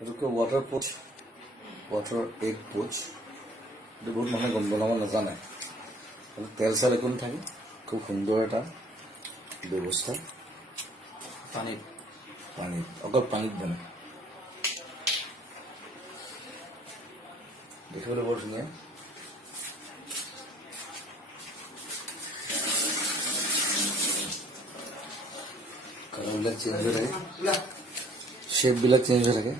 এইটোকে ৱাটাৰ পোচ, water egg পোচ। এইটো বহুত মানুহে বনাব নাজানে। তেল চেল একো নাথাকে, খুব সুন্দৰ এটা ব্যৱস্থা। পানীত অকল পানীত বনে, দেখিবলৈ বৰ ধুনীয়া। কালাৰবিলাক চেঞ্জ হৈ থাকে, শ্বেপবিলাক চেঞ্জ হৈ থাকে।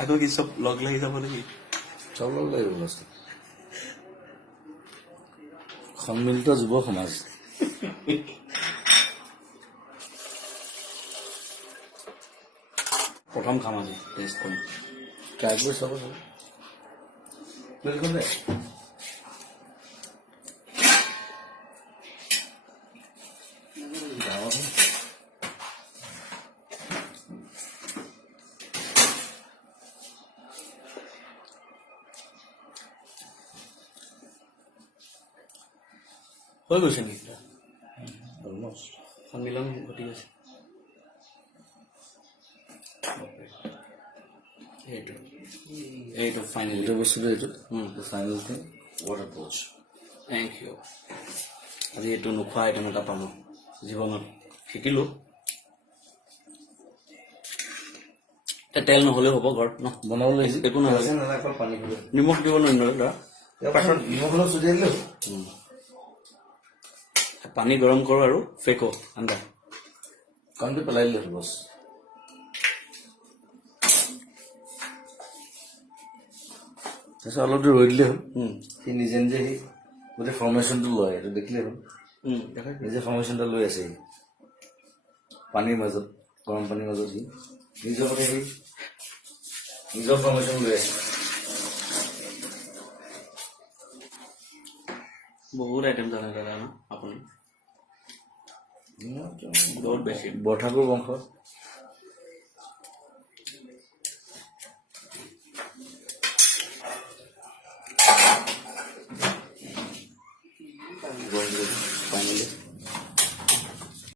আকৌ কি চব লগ লাগি যাব নেকি? চব লগ লাগিব বস্তু। সন্মিলিত যুৱ সমাজ। প্ৰথম খাম আজি, টেষ্ট কৰিম। ট্ৰাই কৰি চাব চাব। বিলকুল দে। হৈ গৈছে নেকি? অলমষ্ট সন্মিলন ঘটি গৈছে। এইটো ফাইনেল এইটো বস্তুটো, এইটো final thing water pouch. Thank you. আজি এইটো নোখোৱা আইটেম এটা পালোঁ জীৱনত, শিকিলোঁ। তেল নহ'লেও হ'ব ঘৰত ন, বনাবলৈ একো নহয়। পানী নিমখ দিব নোৱাৰিম দাদা, নিমখ অলপ ছটিয়াই দিলেও পানী গৰম কৰোঁ আৰু ফেকো আন্দা কণটো পেলাই দিলে বছ। তাৰপিছত অলপ দেৰি ৰৈ দিলে হ'ল। সি নিজে নিজে সি গোটেই ফৰ্মেশ্যনটো লয়, এইটো দেখিলে হ'ল। নিজে ফৰ্মেশ্যনটো লৈ আছে সি পানীৰ মাজত, গৰম পানীৰ মাজত সি নিজৰ মতে সি নিজৰ ফৰ্মেশ্যন লৈ আছে। বহুত আইটেম জানে দাদা ন আপুনি? বহুত বেছি। বৰঠাকুৰ বংশ।